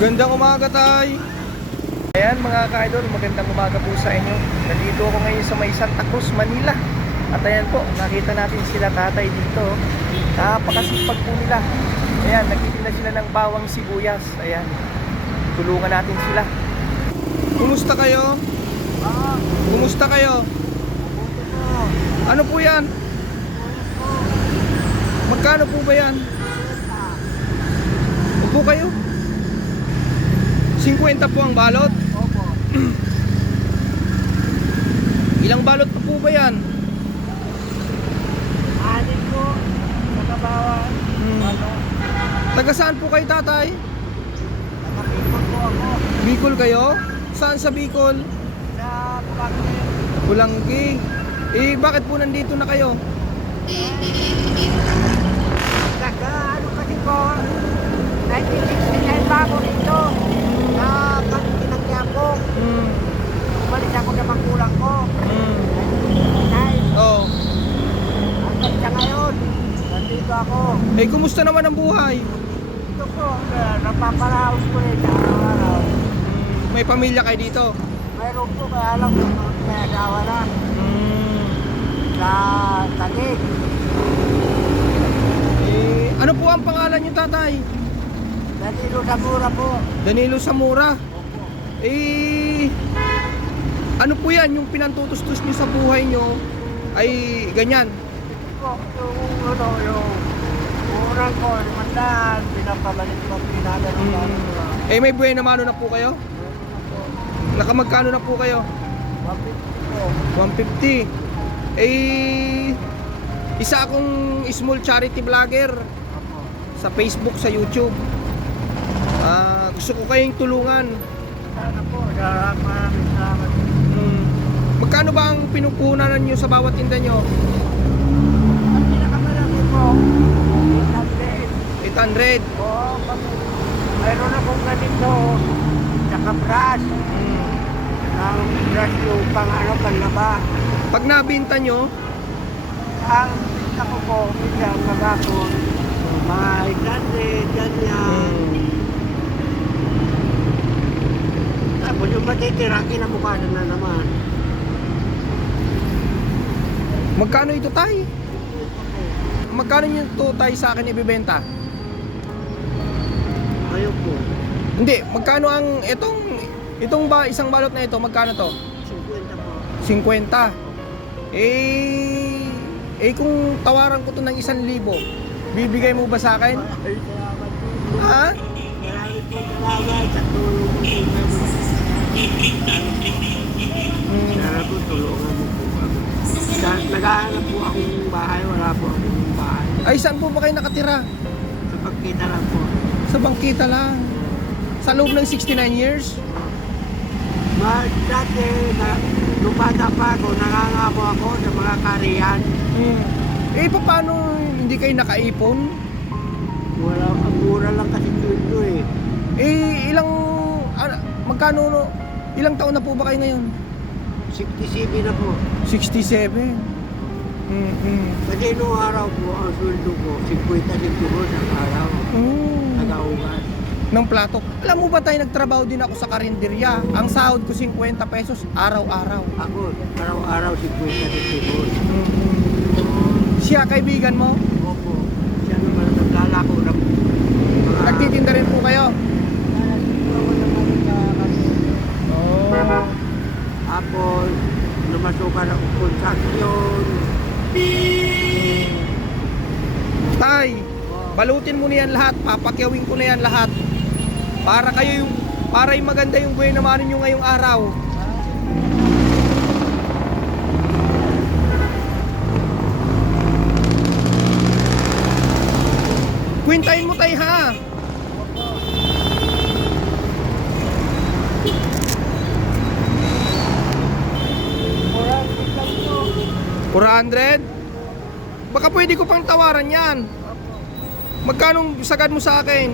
Gandang umaga, tay. Ayan mga ka-idol, magandang umaga po sa inyo. Nandito ako ngayon sa may Santa Cruz, Manila. At ayan po, nakita natin sila tatay dito. Napakasipag po nila. Ayan, nagtitinda sila ng bawang sibuyas. Ayan, tulungan natin sila. Kumusta kayo? Kumusta kayo? Ano po yan? Magkano po ba yan? Upo kayo? 50 po ang balot? Opo. Ilang balot pa po ba yan? Anin po, nakabawan. Ano? Taga saan po kayo, tatay? Nakapipon po ako Bicol kayo? Saan sa Bicol? sa Pangin. Bulanggi. Eh, bakit po nandito na kayo? Ano kasi po, 1969 pa ako dito. Kinagyan ko. Umalis ako sa magulang ko. 1969. Oh. Hanggang sa ngayon, nandito ako. Eh, kumusta naman ang buhay? Ito po, napaparaos ko rin sa araw-araw. May pamilya kayo dito? Mayroon po, kaya alam ko, may asawa na. Sa Taguig. Eh, ano po ang pangalan niyo, tatay? Danilo Zamora po. Danilo Zamora. Opo. Eh, ano po yan? Yung pinantutustos niyo sa buhay niyo ay ganyan? Po, yung urang ko, 500, pinapabalik ko, pinadalo Eh, may buena mano na po kayo? Nakamagkano na po kayo? 150. Eh, isa akong small charity vlogger sa Facebook, sa YouTube. Gusto ko kayong tulungan. Sana po, maraming salamat. Magkano ba ang pinupunanan nyo sa bawat tinda nyo? Ang pinakamalaki po, 800. 800. Oo, mayroon akong ganito, tsaka brush. Ang brush yung panlaba. Pag nabinta nyo, Ang pinta ko po, minsan magapon, mga 800, ganyan. Tapos yung matitira, kinamukha na naman. magkano ito, tay? Magkano nyo ito, tay, sa akin ibibenta? Ayaw po, Hindi, magkano ang itong ba isang balot na ito, magkano to? 50 po. 50. Kung tawaran ko to ng 1,000, bibigay mo ba sa akin? Ay, salamat po. Ha? Maraming po salamat sa tulong mo po. Sana po tulungan mo po kami. Naghahanap po akong bahay, wala po akong bahay. Ay, saan po ba kayo nakatira? Sa pagkita lang po. Sa bangkita lang. Sa loob ng 69 years? Dati, nung bata pa ako, nangangako ako sa mga kariyan. Eh, paano hindi kayo nakaipon? Wala, ang mura lang kasi dito eh. Eh, magkano, ilang taon na po ba kayo ngayon? 67 na po. 67. Kasi nung araw po, ang sweldo ko, 50 centavos ang araw. Nag-augas. Ng plato. Alam mo ba tayo, nagtrabaho din ako sa karinderya. Ang sahod ko 50 pesos araw-araw. Ako, araw-araw 50 centavos. Siya, kaibigan mo? Opo. Siya naman ang naglalako ng mga... Nagtitinda rin po kayo? Oh. Tapos, lumasukan ng construction. Tay, balutin mo na yan lahat. Papakyawin ko na yan lahat. Para yung maganda yung buhay naman ninyo ngayong araw. Kwintahin mo, tay, ha? $400? Baka pwede ko pang tawaran yan. Magkano sagad mo sa akin?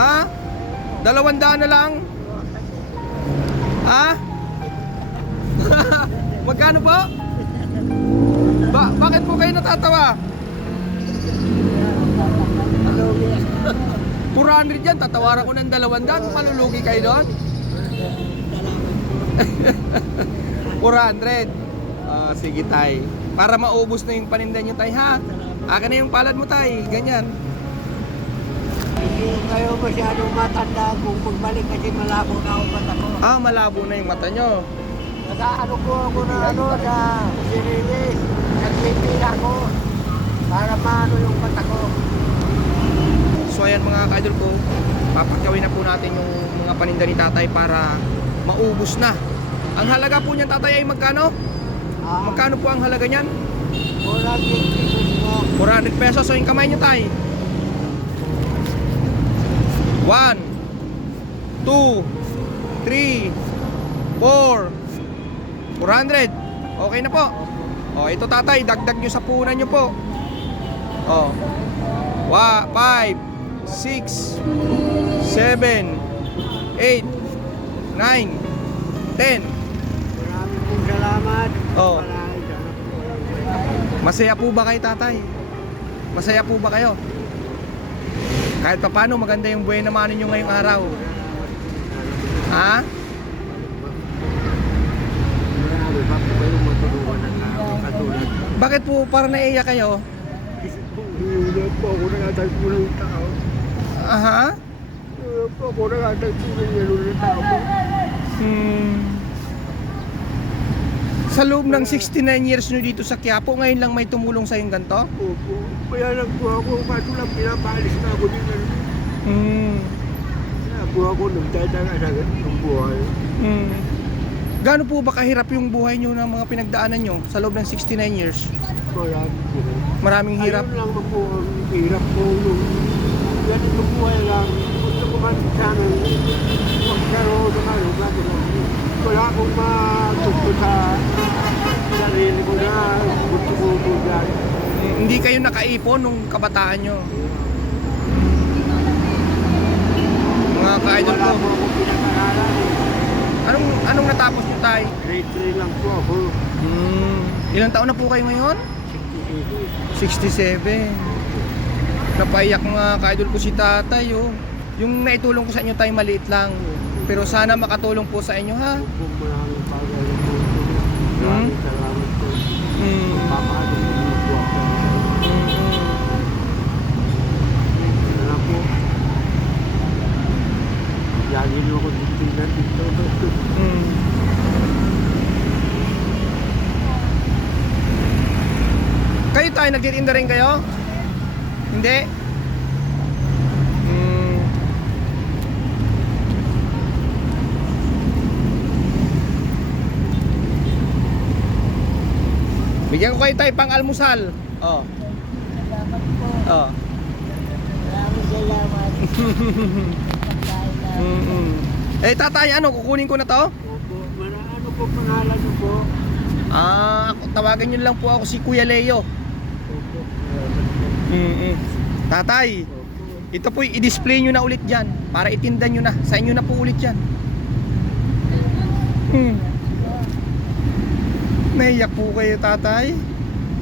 Ha? 200 na lang? Ha? Magkano po? Bakit po kayo natatawa? Hello, 400 yan, tatawaran ko ng 200, palulugi kayo doon. 400. Sige tay. Para maubos na yung paninda nyo tay ha. Akin na yung palad mo tay, ganyan. Hindi kayo masyadong matanda kung pagbalik kasi malabo na ako mata ko. Malabo na yung mata nyo. Nag-ano po ako na sa sirilis. Nagpipila ko para maano yung mata ko. So ayan mga ka-idol ko, papakyawin na po natin yung mga paninda ni tatay para maubos na. Ang halaga po niyan tatay ay magkano? Magkano po ang halaga niyan? 400 pesos. So yung kamay niyo tay. 1 2 3 4 400. Okay na po. Ito tatay, dagdag nyo sa punan nyo po. 5 6 7 8 9 10. Maraming pong salamat. Oh. Maraming salamat. Masaya po ba kayo tatay? Masaya po ba kayo? Kahit pa paano maganda yung buhay naman ninyo ngayong araw. Ha? Marami pa po kayong matulungan ng tao katulad. Bakit po parang naiiyak kayo? Kasi po, hihulap po ako nangatag po ng tao. Aha? Hihulap po ako nangatag po ng tao po. Sa loob ng 69 years nyo dito sa Quiapo, ngayon lang may tumulong sa yung ganito? Opo. Kaya lang po ako, kaso lang pinapalis na ako dito. Kaya po ako nagdadala sa ganitong buhay. Gaano po ba kahirap yung buhay nyo ng mga pinagdaanan nyo sa loob ng 69 years? Marami po. Maraming hirap. Ayun lang po ang hirap po yung ganitong buhay lang. Gusto ko man sana magkaroon ng ano, bakit lang. Wala akong matuto sa sarili ko na gusto ko po dyan. Hindi kayo nakaipon nung kabataan nyo. Mga ka-idol Wala ko. po akong pinag-aralan. Anong natapos nyo tay? Grade 3 lang po ako. Ilang taon na po kayo ngayon? 67. Napaiyak mga ka-idol ko si tatay oh. Yung naitulong ko sa inyo tayo maliit lang. Pero sana makatulong po sa inyo ha. Maraming pagkain po. Maraming salamat po. Papakatulong po po ako. Wala po. Yagin mo ako titinan dito. Kayo tayo, nagtitinda rin kayo? Hindi? Bigyan ko kayo tayo pang almusal. Salamat po. Maraming salamat. Tatay, kukunin ko na to? Opo. Ano po pangalan niyo po? Tawagan nyo lang po ako si Kuya Leo. Opo. Tatay, ito po i-display nyo na ulit dyan para itinda nyo na. Sa inyo na po ulit yan. Naiyak po kayo tatay.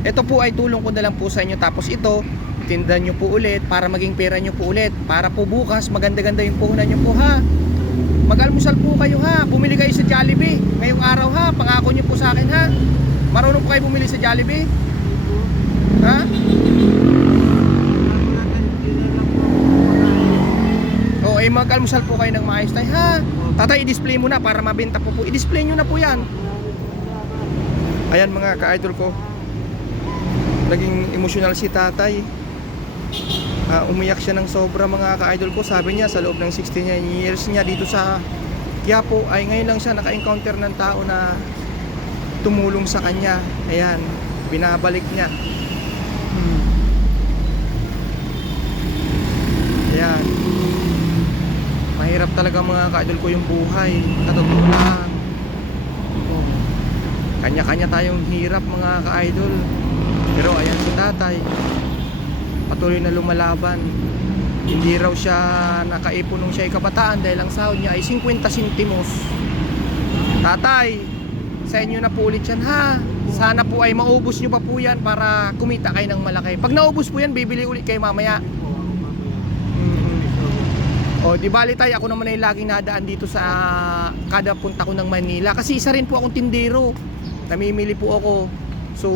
Ito po ay tulong ko na lang po sa inyo. Tapos ito, itinda nyo po ulit para maging pera nyo po ulit. Para po bukas maganda-ganda yung puhunan nyo po ha. Mag-almusal po kayo ha. Bumili kayo sa Jollibee ngayong araw ha. Pangako nyo po sa akin ha. Marunong po kayo bumili sa Jollibee? Ha? Mag-almusal po kayo ng maayos tayo ha. Tatay, i-display mo na para mabenta po po. I-display nyo na po yan. Ayan mga ka-idol ko, naging emosyonal si tatay. Umiyak siya ng sobra mga ka-idol ko. Sabi niya sa loob ng 69 years niya dito sa Quiapo ay ngayon lang siya naka-encounter ng tao na tumulong sa kanya. Ayan, binabalik niya. Ayan, mahirap talaga mga ka-idol ko yung buhay. Katotoo lang. Kanya-kanya tayong hirap mga ka-idol. Pero ayan si tatay, patuloy na lumalaban. Hindi raw siya nakaipon nung siya ay kabataan dahil ang sahod niya ay 50 sentimos. Tatay, sa inyo na po ulit yan ha. Sana po ay maubos nyo pa po yan para kumita kayo ng malaki. Pag naubos po yan, bibili ulit kayo mamaya. Oh, di bali tayo, ako naman ay laging nadaan dito sa kada punta ko ng Manila. Kasi isa rin po akong tindero. Namimili po ako. So,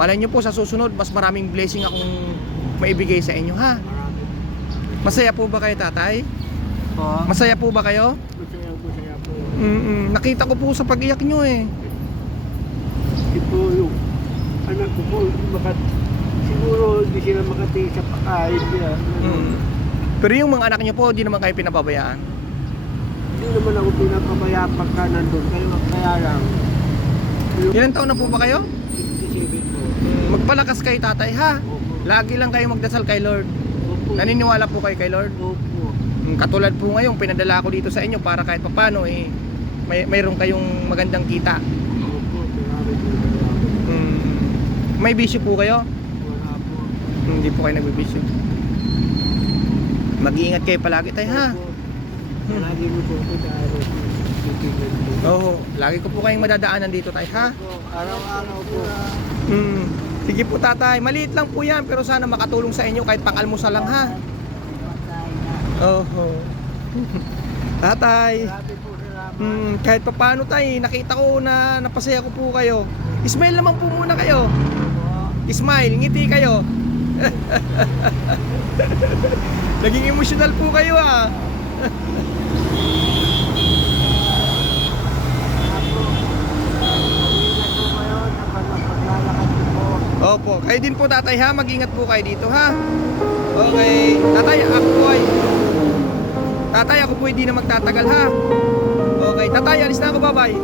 malay nyo po sa susunod, mas maraming blessing akong maibigay sa inyo, ha? Marami. Masaya po ba kayo, tatay? Po. Masaya po ba kayo? Masaya po. Nakita ko po sa pag-iyak nyo eh. Ito yung anak ko po, siguro hindi sila makatiis sa pakain nila. Pero yung mga anak nyo po, di naman kayo pinapabayaan. Hindi naman ako pinapabayaan pagka nandun. Kaya lang, Ilan taon na po ba kayo? 57 po. Magpalakas kayo, tatay, ha? Opo. Lagi lang kayo magdasal kay Lord. Opo. Naniniwala po kayo kay Lord? Opo. Katulad po ngayon, pinadala ko dito sa inyo para kahit papano eh, mayroon kayong magandang kita. Opo. Maraming May bisyo po kayo? wala po. Hindi po kayo nagbibisyo. Mag-iingat kayo palagi, tay, ha? Opo. Lagi mo po ito dahil titignan po. Oo, lagi ko po kayong madadaanan dito, tay, ha? Opo. Araw-araw po. Sige po, tatay. Maliit lang po yan, pero sana makatulong sa inyo kahit pang-almusal lang, ha? Oo. Tatay. Grabe po, salamat. Kahit paano, tay, nakita ko na napasaya ko po kayo. Smile naman po muna kayo. Smile, ngiti kayo. Naging emotional po kayo, ah. Opo, kayo din po, tatay, ha? Mag-ingat po kayo dito, ha? Okay. Tatay, ako po hindi na magtatagal, ha? Okay, tatay, alis na ako, bye-bye.